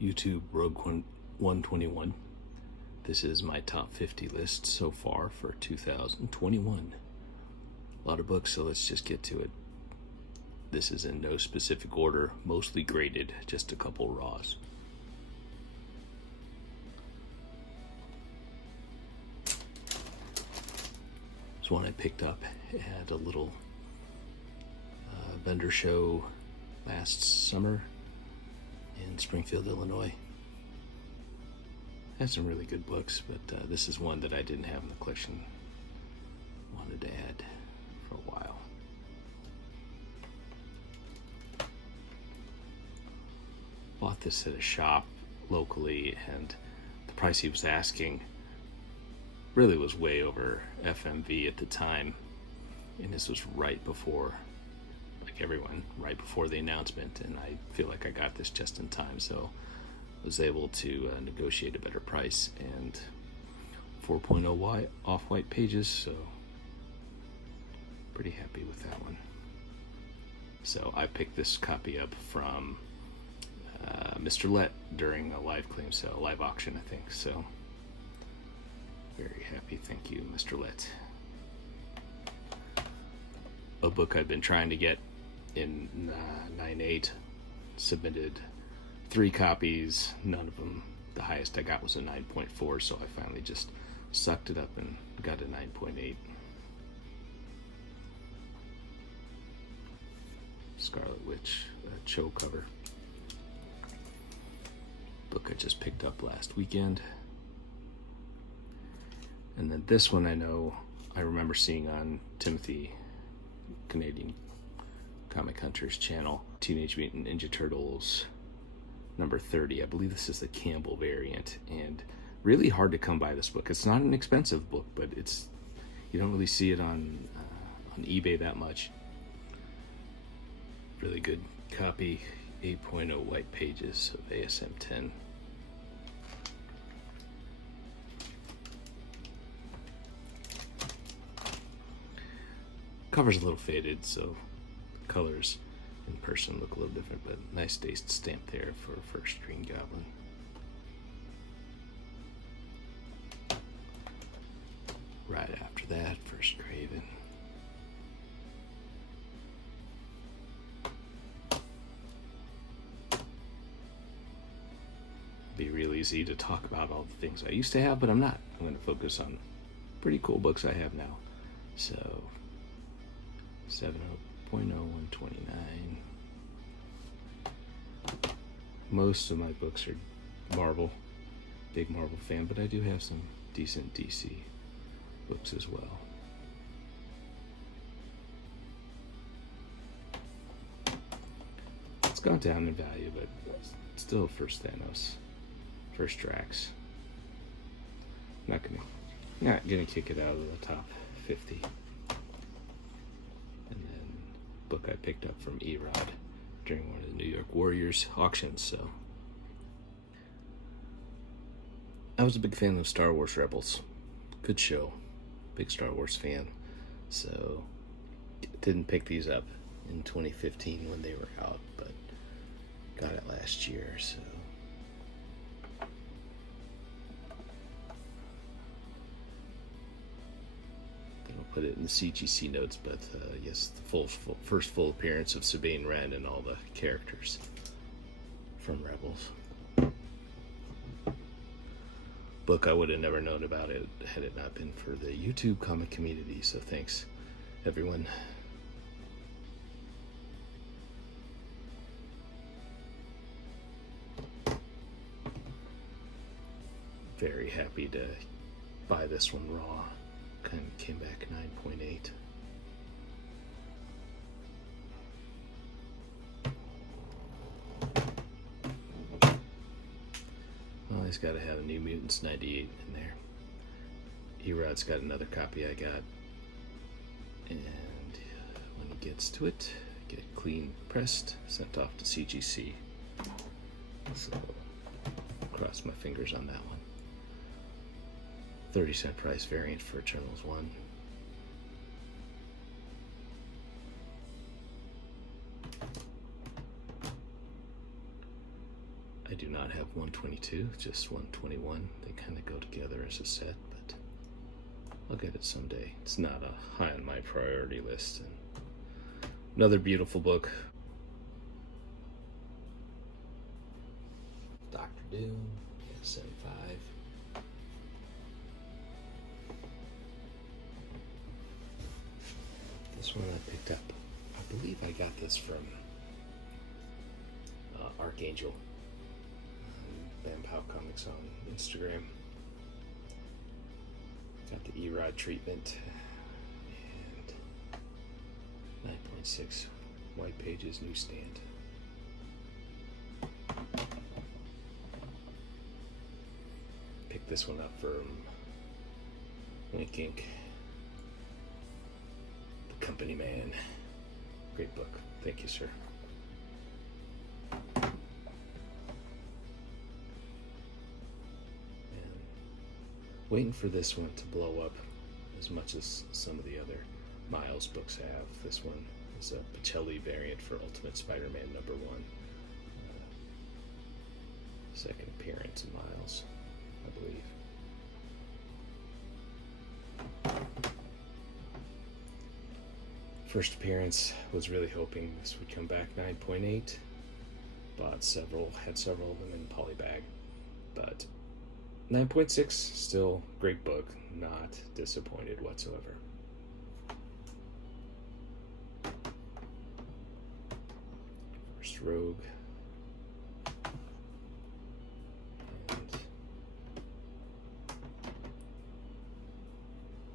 YouTube Rogue 121. This is my top 50 list so far for 2021. A lot of books, so let's just get to it. This is in no specific order, mostly graded, just a couple raws. This one I picked up at a little vendor show last summer in Springfield, Illinois. Had some really good books, but this is one that I didn't have in the collection. Wanted to add for a while. Bought this at a shop locally, and the price he was asking really was way over FMV at the time. And this was right before, like everyone, right before the announcement, and I feel like I got this just in time, so was able to negotiate a better price, and 4.0 off-white pages, so pretty happy with that one. So I picked this copy up from Mr. Let during a live claim sale, live auction, I think, so very happy. Thank you, Mr. Let. A book I've been trying to get in 9.8, submitted 3 copies, none of them. The highest I got was a 9.4, so I finally just sucked it up and got a 9.8. Scarlet Witch Cho cover. Book I just picked up last weekend. And then this one I remember seeing on Timothy, Canadian Comic Hunter's channel, Teenage Mutant Ninja Turtles number 30. I believe this is the Campbell variant, and really hard to come by this book. It's not an expensive book, but you don't really see it on eBay that much. Really good copy, 8.0 white pages of ASM 10. Cover's a little faded, so colors in person look a little different, but nice date stamp there for first Green Goblin. Right after that, first Craven. Be real easy to talk about all the things I used to have, but I'm not. I'm going to focus on pretty cool books I have now. So 7.0129. Most of my books are Marvel, big Marvel fan, but I do have some decent DC books as well. It's gone down in value, but still first Thanos, first Drax. Not gonna kick it out of the top 50. And then book I picked up from Erod during one of the New York Warriors auctions. So I was a big fan of Star Wars Rebels. Good show. Big Star Wars fan. So didn't pick these up in 2015 when they were out, but got it last year, so I'll put it in the CGC notes, but yes, the first full appearance of Sabine Wren and all the characters from Rebels. Book I would have never known about it had it not been for the YouTube comic community, so thanks everyone. Very happy to buy this one raw. Kind of came back 9.8. Well, he's got to have a New Mutants 98 in there. Erod's got another copy I got. And when he gets to it, get clean pressed, sent off to CGC. So, cross my fingers on that one. 30-cent price variant for Eternals 1. I do not have 122, just 121. They kind of go together as a set, but I'll get it someday. It's not high on my priority list. And another beautiful book. Dr. Doom, SM5. This one I picked up. I believe I got this from Archangel, Bam Pow Comics on Instagram. Got the E-Rod treatment and 9.6 white pages newsstand. Picked this one up from Link Inc. The Company Man. Great book. Thank you, sir. Waiting for this one to blow up as much as some of the other Miles books have. This one is a Pacelli variant for Ultimate Spider-Man #1. Second appearance in Miles, I believe. First appearance, was really hoping this would come back 9.8. Bought several, had several of them in polybag, but 9.6, still great book, not disappointed whatsoever. First Rogue. And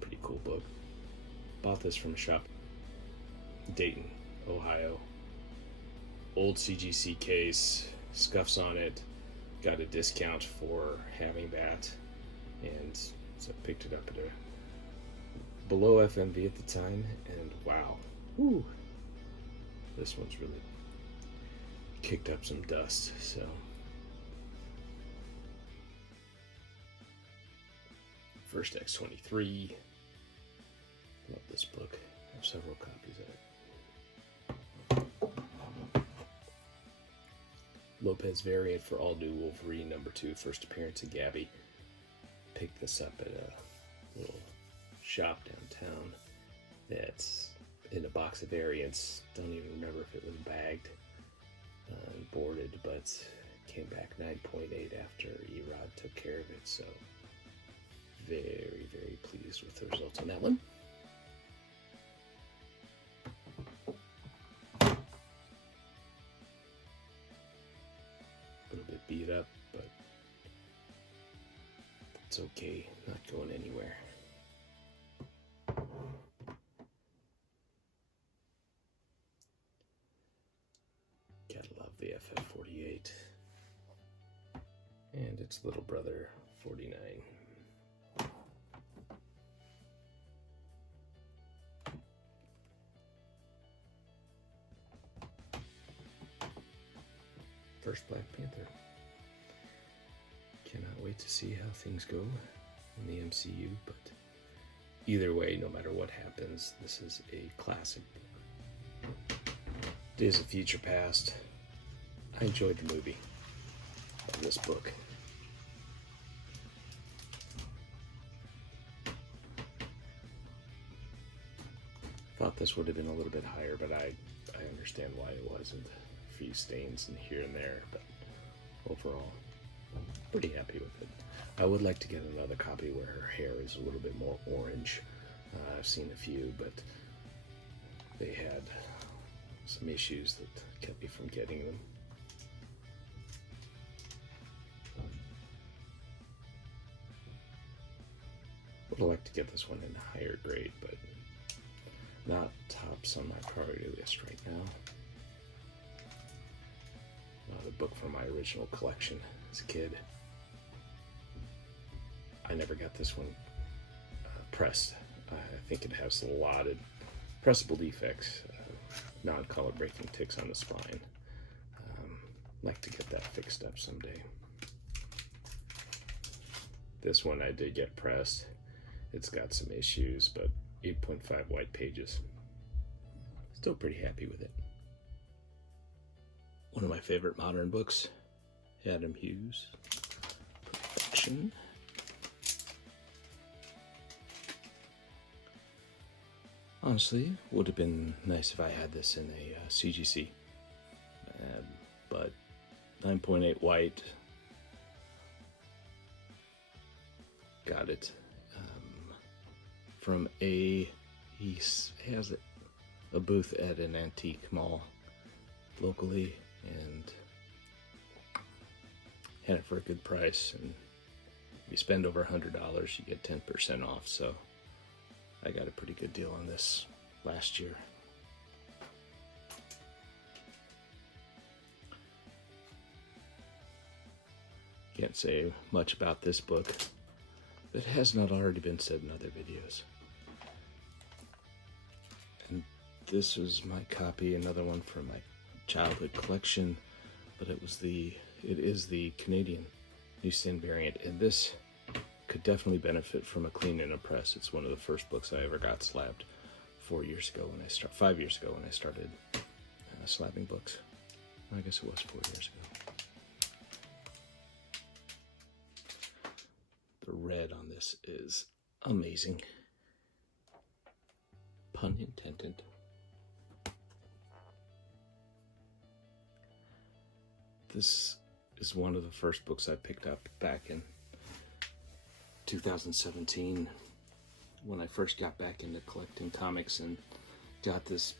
pretty cool book. Bought this from a shop in Dayton, Ohio. Old CGC case, scuffs on it. Got a discount for having that, and so I picked it up at a below FMV at the time, and wow, whoo, this one's really kicked up some dust. So First X-23, love this book. I have several copies of it. Lopez variant for All New Wolverine #2, first appearance of Gabby. Picked this up at a little shop downtown that's in a box of variants. Don't even remember if it was bagged and boarded, but came back 9.8 after E-Rod took care of it. So very, very pleased with the results on that one. Beat up, but it's okay, not going anywhere. Gotta love the FF48 and its little brother 49. First Black Panther. Cannot wait to see how things go in the MCU, but either way, no matter what happens, this is a classic book. Days of Future Past. I enjoyed the movie of this book. Thought this would have been a little bit higher, but I understand why it wasn't. A few stains in here and there, but overall, pretty happy with it. I would like to get another copy where her hair is a little bit more orange. I've seen a few, but they had some issues that kept me from getting them. Would have liked to get this one in a higher grade, but not tops on my priority list right now. The book from my original collection as a kid. I never got this one pressed. I think it has a lot of pressable defects, non-color breaking ticks on the spine. Like to get that fixed up someday. This one I did get pressed. It's got some issues, but 8.5 white pages. Still pretty happy with it. One of my favorite modern books Adam Hughes. Perfection. Honestly, would have been nice if I had this in a CGC, but 9.8 white. Got it from he has a booth at an antique mall locally, and had it for a good price. And if you spend over $100, you get 10% off. So I got a pretty good deal on this last year. Can't say much about this book that has not already been said in other videos. And this was my copy, another one from my childhood collection, but it is the Canadian newsstand variant, and this could definitely benefit from a clean and a press. It's one of the first books I ever got slabbed 5 years ago when I started slabbing books. I guess it was 4 years ago. The red on this is amazing. Pun intended. This is one of the first books I picked up back in 2017 when I first got back into collecting comics, and got this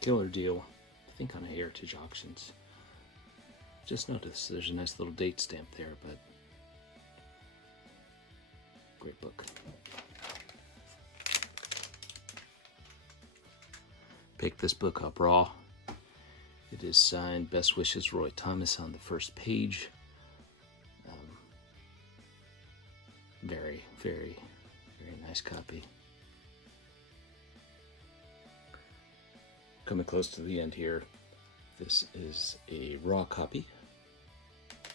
killer deal, I think on a Heritage Auctions. Just noticed there's a nice little date stamp there, but great book. Picked this book up raw. It is signed Best Wishes, Roy Thomas on the first page. Very, very, very nice copy. Coming close to the end here. This is a raw copy.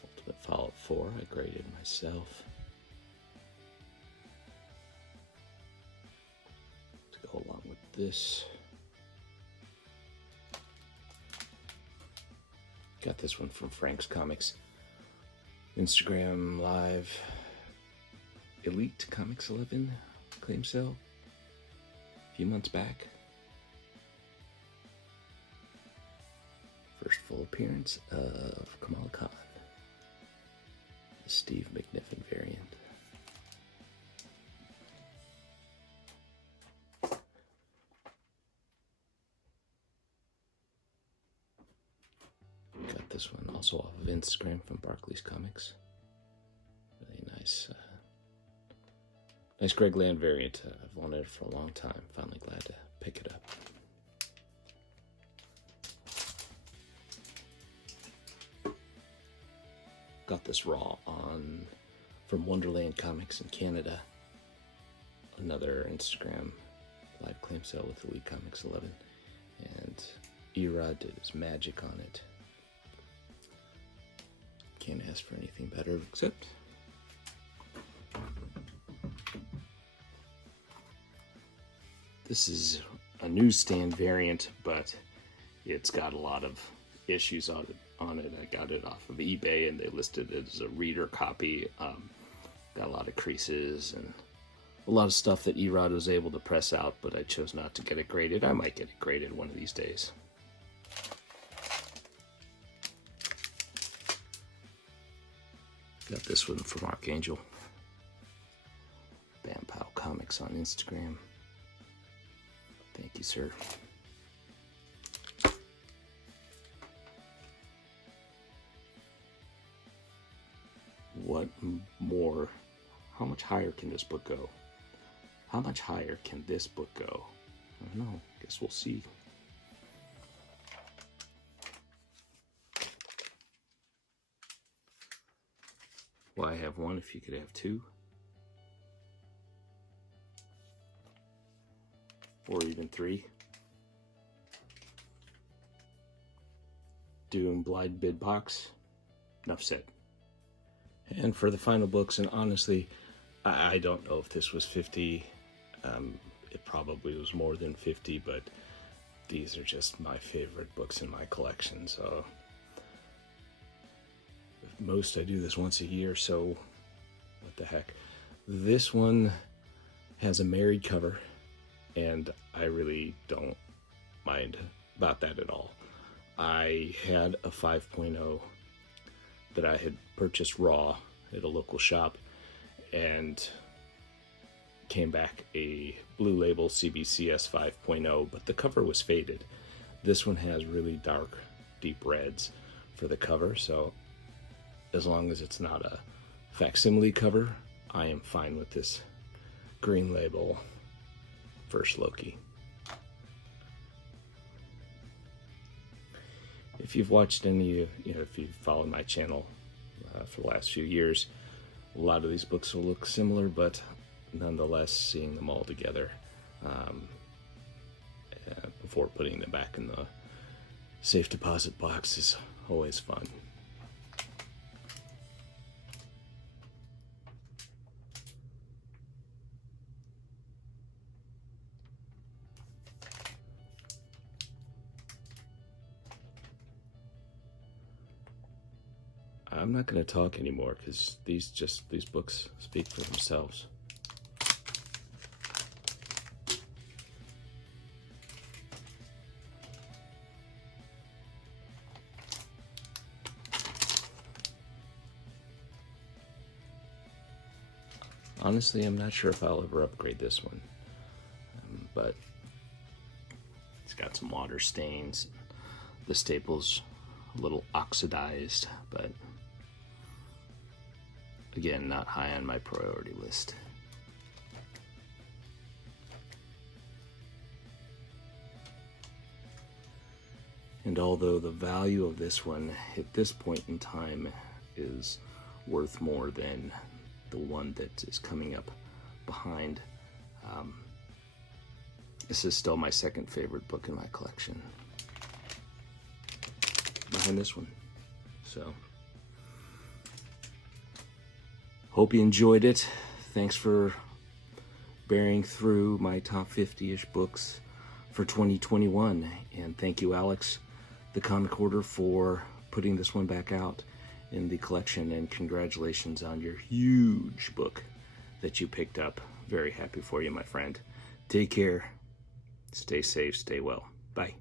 Ultimate Fallout 4, I graded myself. To go along with this. Got this one from Frank's Comics. Instagram Live. Elite Comics 11 claim sale a few months back. First full appearance of Kamala Khan, the Steve McNiffen variant. Got this one also off of Instagram from Barclays Comics. Really nice. Nice Greg Land variant. I've wanted it for a long time. Finally glad to pick it up. Got this raw from Wonderland Comics in Canada. Another Instagram live claim sale with Elite Comics 11. And Erod did his magic on it. Can't ask for anything better except this is a newsstand variant, but it's got a lot of issues on it. I got it off of eBay, and they listed it as a reader copy. Got a lot of creases and a lot of stuff that Erod was able to press out, but I chose not to get it graded. I might get it graded one of these days. Got this one from Archangel. Bam Pow Comics on Instagram. Thank you, sir. What more? How much higher can this book go? How much higher can this book go? I don't know. Guess we'll see. Why have one if you could have two? Or even three. Doom Blind Bid Box. Enough said. And for the final books, and honestly, I don't know if this was 50. It probably was more than 50, but these are just my favorite books in my collection. So most I do this once a year, so what the heck. This one has a married cover, and I really don't mind about that at all. I had a 5.0 that I had purchased raw at a local shop, and came back a blue label CBCS 5.0, but the cover was faded. This one has really dark, deep reds for the cover, so as long as it's not a facsimile cover, I am fine with this green label First Loki. If you've watched any, if you've followed my channel for the last few years, a lot of these books will look similar, but nonetheless, seeing them all together before putting them back in the safe deposit box is always fun. I'm not going to talk anymore because these books speak for themselves. Honestly, I'm not sure if I'll ever upgrade this one, but it's got some water stains. The staple's a little oxidized, but again, not high on my priority list. And although the value of this one at this point in time is worth more than the one that is coming up behind, this is still my second favorite book in my collection, behind this one. So hope you enjoyed it. Thanks for bearing through my top 50-ish books for 2021. And thank you, Alex, the Comic Hoarder, for putting this one back out in the collection. And congratulations on your huge book that you picked up. Very happy for you, my friend. Take care. Stay safe. Stay well. Bye.